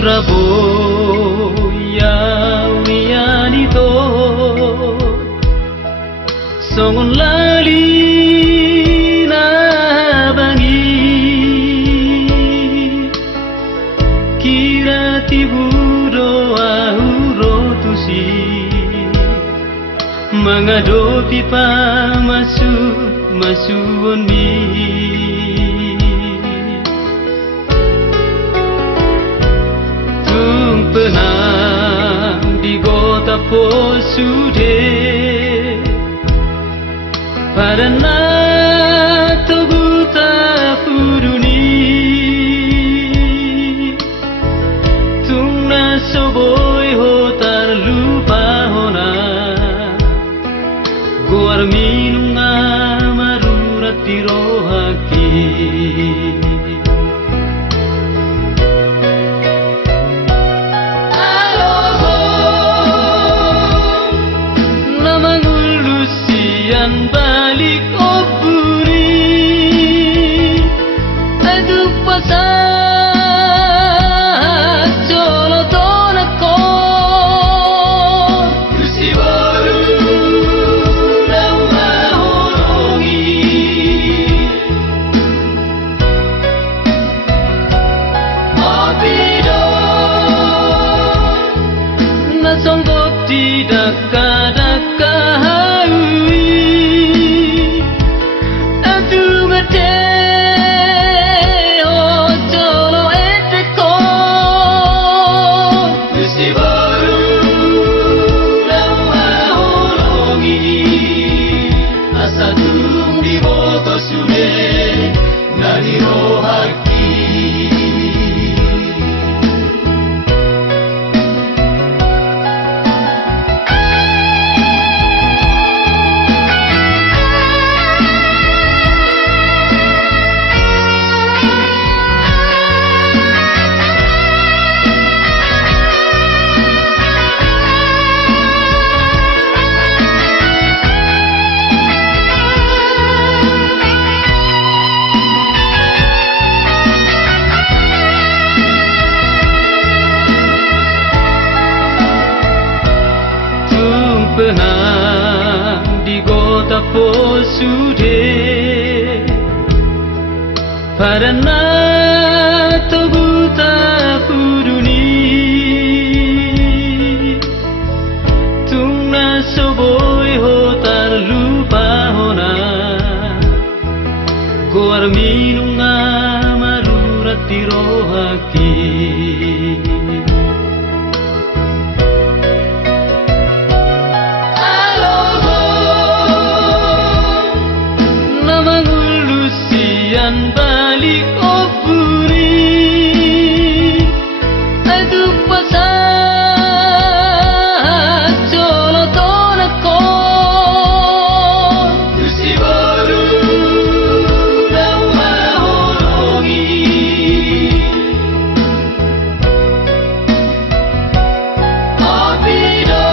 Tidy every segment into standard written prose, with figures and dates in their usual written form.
Surabaya wiyanito songon lali na bangi kirati huro ahuro tusi mengadopi pa masuon mi penang di kota Posude pada nato buta puruni tungna soboy hotar lupa hona goar minunga marurat tirohaki balik opuri adu pasat jolo tonako kusi baru nama horongi apido nasonggok tidak kadaka penang di kota Posude pada nato buta puruni tungna soboy hotar lupa hona goar minunga marurat tirohaki balik opuri adu pasat jolo tonako kusi baru nama horongi apido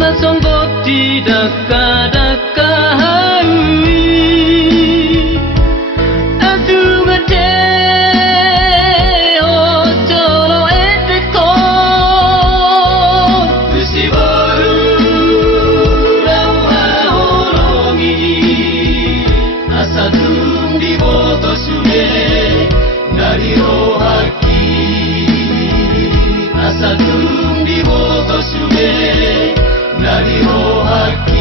nasonggok tidak kadaka Asa tung di boto sume dari rohaki